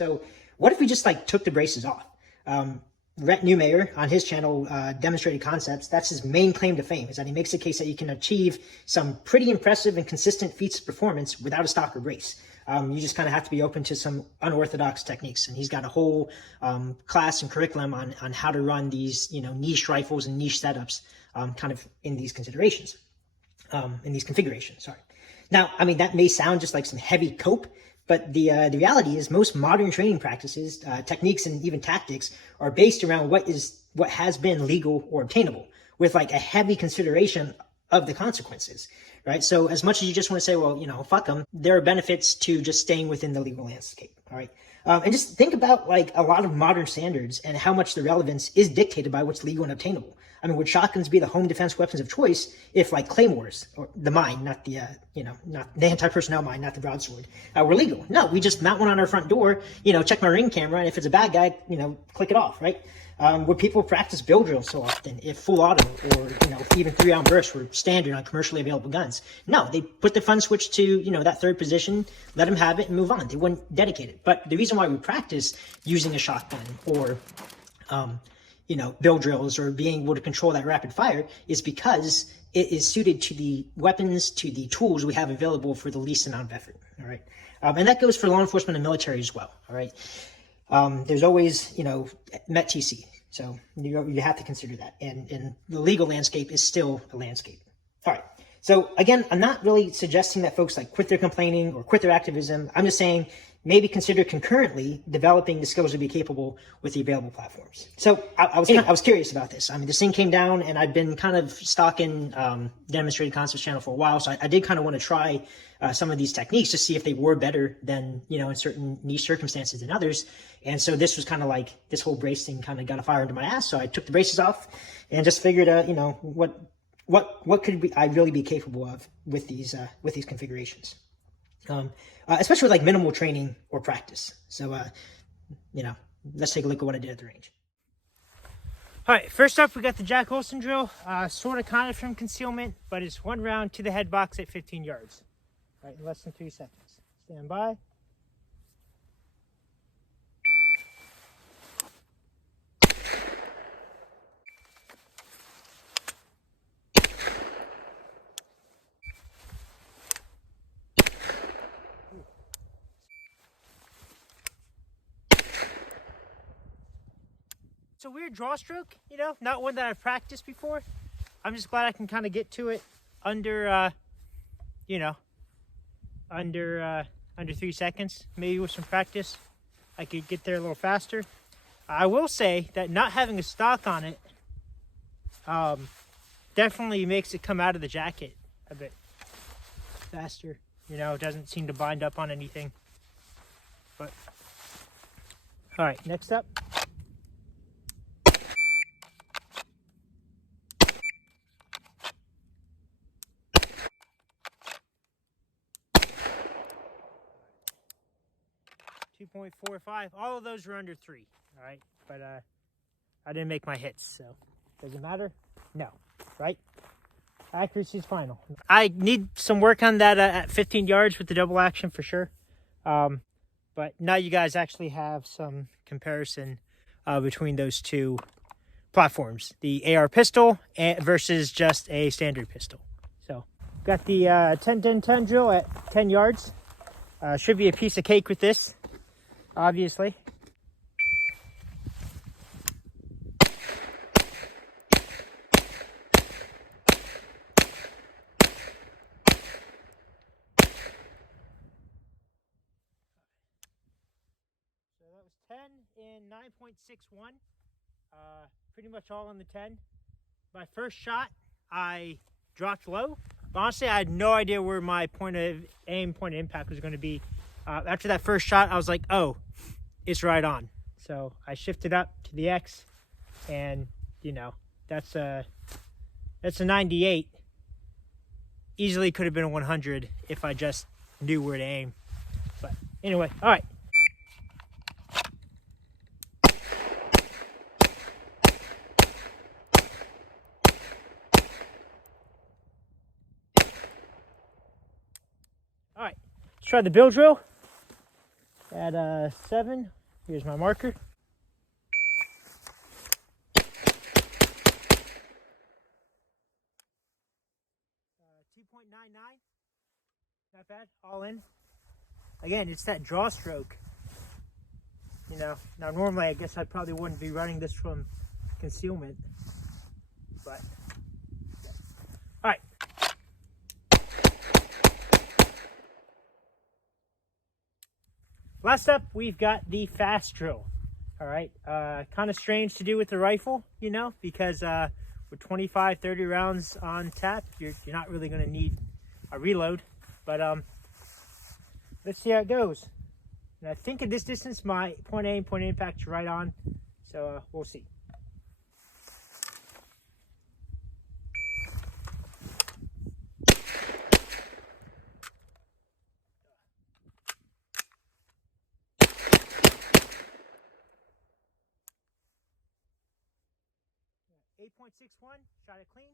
So what if we just like took the braces off? Rhett Newmayer on his channel demonstrated concepts. That's his main claim to fame, is that he makes the case that you can achieve some pretty impressive and consistent feats of performance without a stock or brace. You just kind of have to be open to some unorthodox techniques. And he's got a whole class and curriculum on how to run these, niche rifles and niche setups kind of in these considerations, in these configurations, sorry. Now, I mean, that may sound just like some heavy cope, but the reality is most modern training practices, techniques, and even tactics are based around what has been legal or obtainable, with like a heavy consideration of the consequences, right? So as much as you just want to say, well, fuck them, there are benefits to just staying within the legal landscape, all right? And just think about like a lot of modern standards and how much the relevance is dictated by what's legal and obtainable. I mean, would shotguns be the home defense weapons of choice if like claymores, or the mine, not the, not the anti-personnel mine, not the broadsword, were legal? No, we just mount one on our front door, check my ring camera, and if it's a bad guy, click it off, right? Would people practice bill drills so often if full auto or, even 3-round bursts were standard on commercially available guns? No, they put the fun switch to, that third position, let them have it and move on. They wouldn't dedicate it. But the reason why we practice using a shotgun or, bill drills or being able to control that rapid fire is because it is suited to the weapons, to the tools we have available for the least amount of effort, all right? And that goes for law enforcement and military as well, all right? There's always, Met TC. So you have to consider that. And the legal landscape is still a landscape. All right. So again, I'm not really suggesting that folks like quit their complaining or quit their activism. I'm just saying maybe consider concurrently developing the skills to be capable with the available platforms. So I was curious about this. I mean, this thing came down and I've been kind of stalking Demonstrated Concepts channel for a while. So I did kind of want to try some of these techniques to see if they were better than, in certain niche circumstances than others. And so this was kind of like, this whole brace thing kind of got a fire into my ass. So I took the braces off and just figured, what could I really be capable of with these configurations, especially with like minimal training or practice. So, let's take a look at what I did at the range. All right, first up, we got the Jack Olson drill, sort of kind of from concealment, but it's 1 round to the head box at 15 yards. All right, in less than 3 seconds. Stand by. It's a weird draw stroke, not one that I've practiced before. I'm just glad I can kind of get to it under, under 3 seconds. Maybe with some practice, I could get there a little faster. I will say that not having a stock on it definitely makes it come out of the jacket a bit faster. It doesn't seem to bind up on anything. But all right, next up. .45. All of those were under 3. All right, but I didn't make my hits, so does it matter? No, right? Accuracy is final. I need some work on that at 15 yards with the double action for sure. But now you guys actually have some comparison between those two platforms, the AR pistol versus just a standard pistol. So got the 10-10-10 drill at 10 yards. Should be a piece of cake with this, obviously. So that was 10 in 9.61. Pretty much all on the 10. My first shot, I dropped low. But honestly, I had no idea where my point of aim, point of impact was going to be. After that first shot, I was like, oh, it's right on. So I shifted up to the X, and, that's a 98. Easily could have been a 100 if I just knew where to aim. But anyway, all right. All right, let's try the bill drill. at 7. Here's my marker. 2.99. Not bad. All in. Again, it's that draw stroke. You know, now normally I guess I probably wouldn't be running this from concealment, but yeah. All right. Last up, we've got the fast drill. All right, kind of strange to do with the rifle, you know, because with 25, 30 rounds on tap, you're not really going to need a reload. But let's see how it goes. And I think at this distance, my point aim, point impact is right on. So we'll see. .61, shot it clean.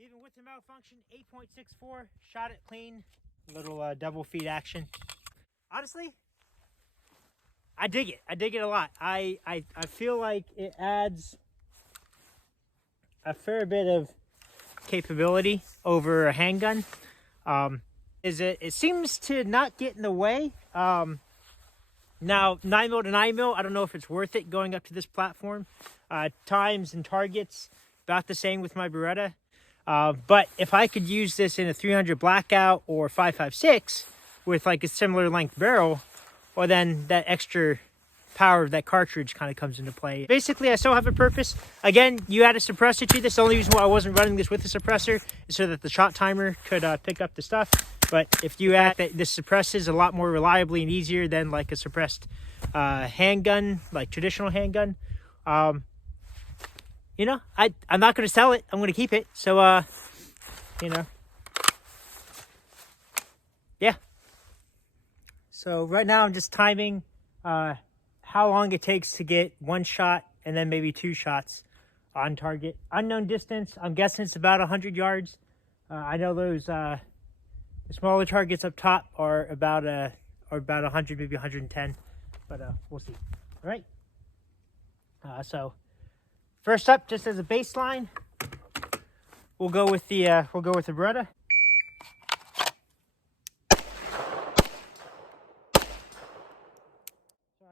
Even with the malfunction, 8.64, shot it clean. Little double feed action. Honestly, I dig it. I dig it a lot. I feel like it adds a fair bit of capability over a handgun. It seems to not get in the way. Now 9mm to 9mm, I don't know if it's worth it going up to this platform. Times and targets about the same with my Beretta. But if I could use this in a 300 blackout or 5.56 with like a similar length barrel, well then that extra power of that cartridge kind of comes into play. Basically, I still have a purpose. Again, you add a suppressor to this. The only reason why I wasn't running this with a suppressor is so that the shot timer could pick up the stuff. But if you add that, this suppresses a lot more reliably and easier than like a suppressed handgun, like traditional handgun. You know, I'm not going to sell it. I'm going to keep it. So, you know, yeah. So right now I'm just timing how long it takes to get one shot and then maybe 2 shots on target. Unknown distance, I'm guessing it's about 100 yards. I know those the smaller targets up top are about 100, maybe 110, but we'll see. All right. So first up, just as a baseline, we'll go with the Beretta.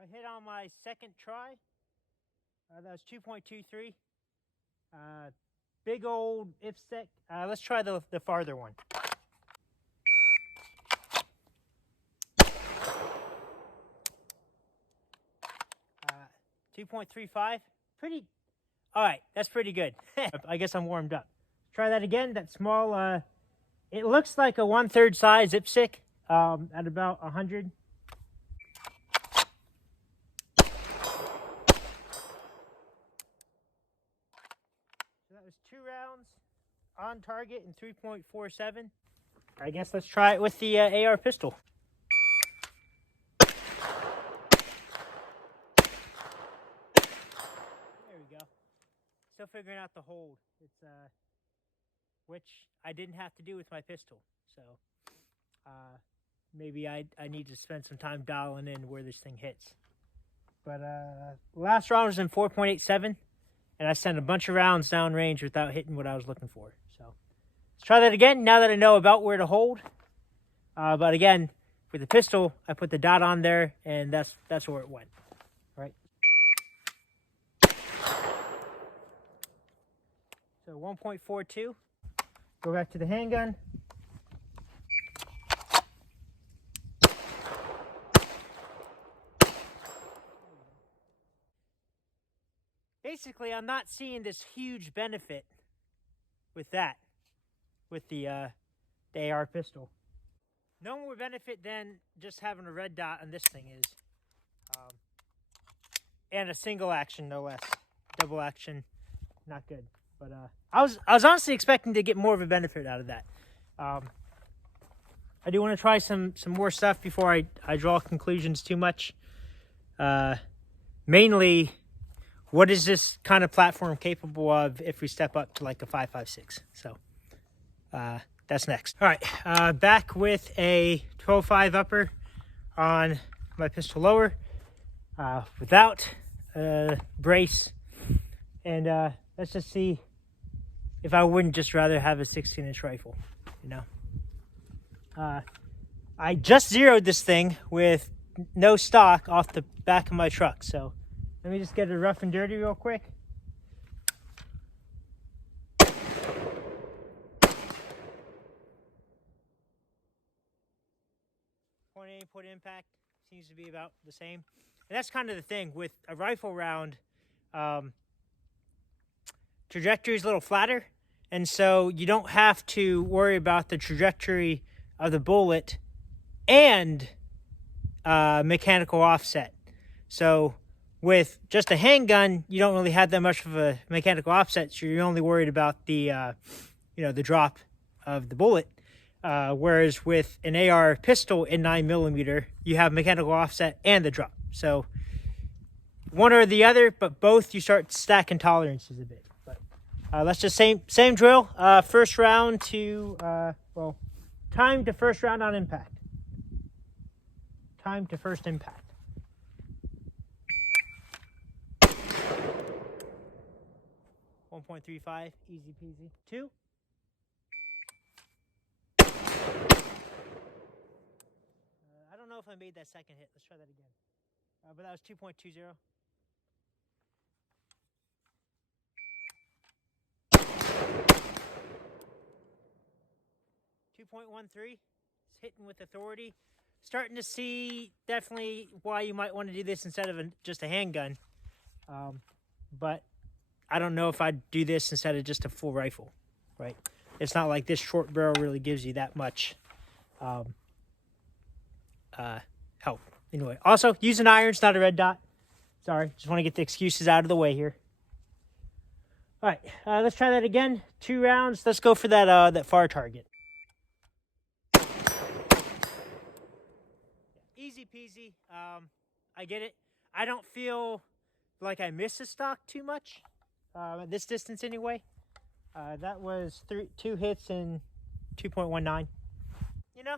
Hit on my second try. That was 2.23. Big old IPSEC. Let's try the farther one. 2.35. Pretty. All right, that's pretty good. I guess I'm warmed up. Try that again. That small. It looks like a 1/3 size IPSEC at about 100. That was 2 rounds on target in 3.47. I guess let's try it with the AR pistol. There we go. Still figuring out the hold. It's which I didn't have to do with my pistol. So maybe I need to spend some time dialing in where this thing hits. But last round was in 4.87. And I sent a bunch of rounds downrange without hitting what I was looking for. So let's try that again now that I know about where to hold. But again, with the pistol, I put the dot on there, and that's where it went. All right. So 1.42. Go back to the handgun. Basically, I'm not seeing this huge benefit with that, with the AR pistol. No more benefit than just having a red dot on this thing is. And a single action, no less. Double action, not good. But I was honestly expecting to get more of a benefit out of that. I do want to try some more stuff before I draw conclusions too much. Mainly, what is this kind of platform capable of if we step up to like a 5.56? So that's next. All right, back with a 12.5 upper on my pistol lower without brace. And let's just see if I wouldn't just rather have a 16-inch rifle, you know. I just zeroed this thing with no stock off the back of my truck. So let me just get it rough and dirty real quick. 0.8 impact seems to be about the same. And that's kind of the thing with a rifle round. Trajectory is a little flatter, and so you don't have to worry about the trajectory of the bullet and mechanical offset. So with just a handgun, you don't really have that much of a mechanical offset, so you're only worried about the the drop of the bullet. Whereas with an AR pistol in 9mm, you have mechanical offset and the drop. So one or the other, but both you start stacking tolerances a bit. But let's just same drill. First round to time to first round on impact. Time to first impact. .35, easy peasy. 2. I don't know if I made that second hit. Let's try that again. But that was 2.20. 2.13. It's hitting with authority. Starting to see definitely why you might want to do this instead of just a handgun. But I don't know if I'd do this instead of just a full rifle, right? It's not like this short barrel really gives you that much help. Anyway, also, use an iron, it's not a red dot. Sorry, just want to get the excuses out of the way here. All right, let's try that again. 2 rounds. Let's go for that far target. Easy peasy. I get it. I don't feel like I miss a stock too much at this distance anyway. That was 2 hits in 2.19. You know,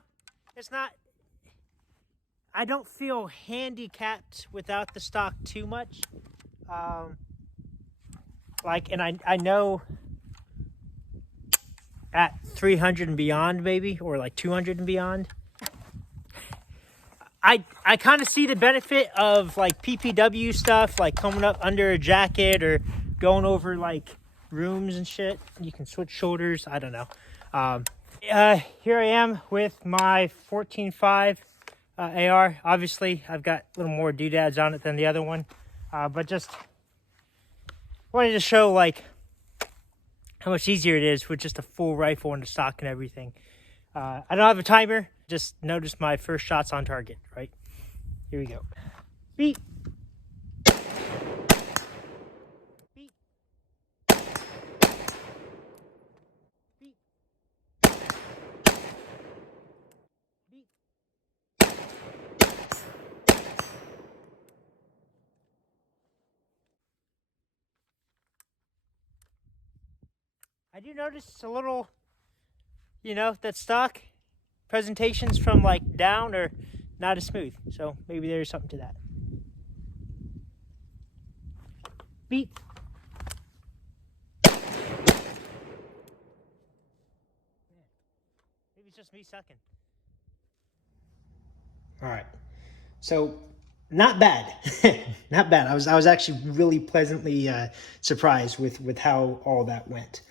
it's not... I don't feel handicapped without the stock too much. And I know at 300 and beyond maybe, or like 200 and beyond, I kind of see the benefit of like PPW stuff, like coming up under a jacket or going over like rooms and shit. You can switch shoulders. I don't know. Here I am with my 14.5 AR. Obviously, I've got a little more doodads on it than the other one, but just wanted to show like how much easier it is with just a full rifle and the stock and everything. I don't have a timer. Just notice my first shots on target, right? Here we go. Beep. Beep. Beep. Beep. I do notice it's a little, that stock presentations from like down are not as smooth. So maybe there's something to that. Beep. Maybe it's just me sucking. All right. So not bad. Not bad. I was actually really pleasantly surprised with how all that went.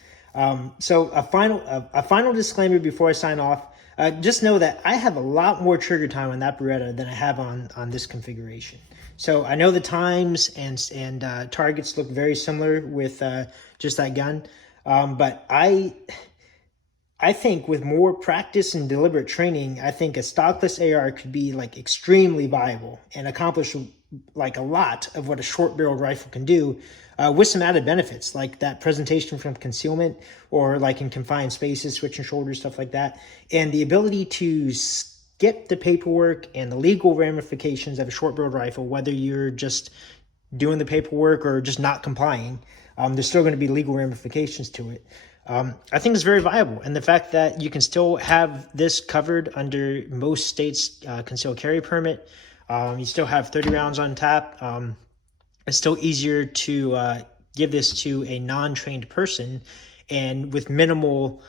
So a final disclaimer before I sign off. Just know that I have a lot more trigger time on that Beretta than I have on this configuration. So I know the times and targets look very similar with just that gun, but I think with more practice and deliberate training, I think a stockless AR could be like extremely viable and accomplish like a lot of what a short barreled rifle can do, with some added benefits like that presentation from concealment or like in confined spaces, switching shoulders, stuff like that. And the ability to get the paperwork and the legal ramifications of a short barreled rifle, whether you're just doing the paperwork or just not complying. There's still going to be legal ramifications to it. I think it's very viable. And the fact that you can still have this covered under most states' concealed carry permit, you still have 30 rounds on tap. It's still easier to give this to a non-trained person, and with minimal,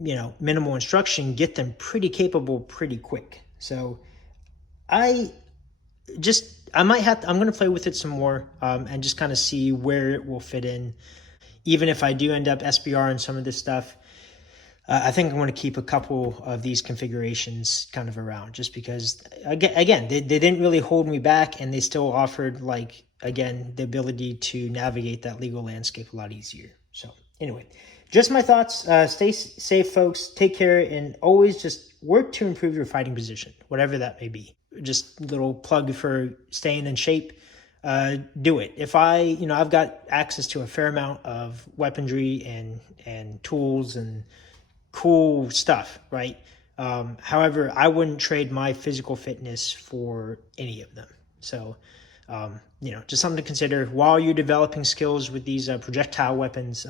minimal instruction, get them pretty capable pretty quick. So I'm going to play with it some more and just kind of see where it will fit in. Even if I do end up SBR and some of this stuff, I think I'm going to keep a couple of these configurations kind of around, just because, again, they didn't really hold me back, and they still offered, like, again, the ability to navigate that legal landscape a lot easier. So anyway, just my thoughts. Stay safe, folks. Take care, and always just work to improve your fighting position, whatever that may be. Just a little plug for staying in shape. Do it. If I've got access to a fair amount of weaponry and tools and cool stuff, right? However, I wouldn't trade my physical fitness for any of them. So, just something to consider while you're developing skills with these projectile weapons.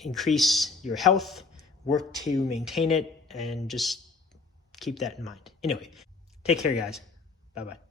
Increase your health, work to maintain it, and just keep that in mind. Anyway, take care, guys. Bye-bye.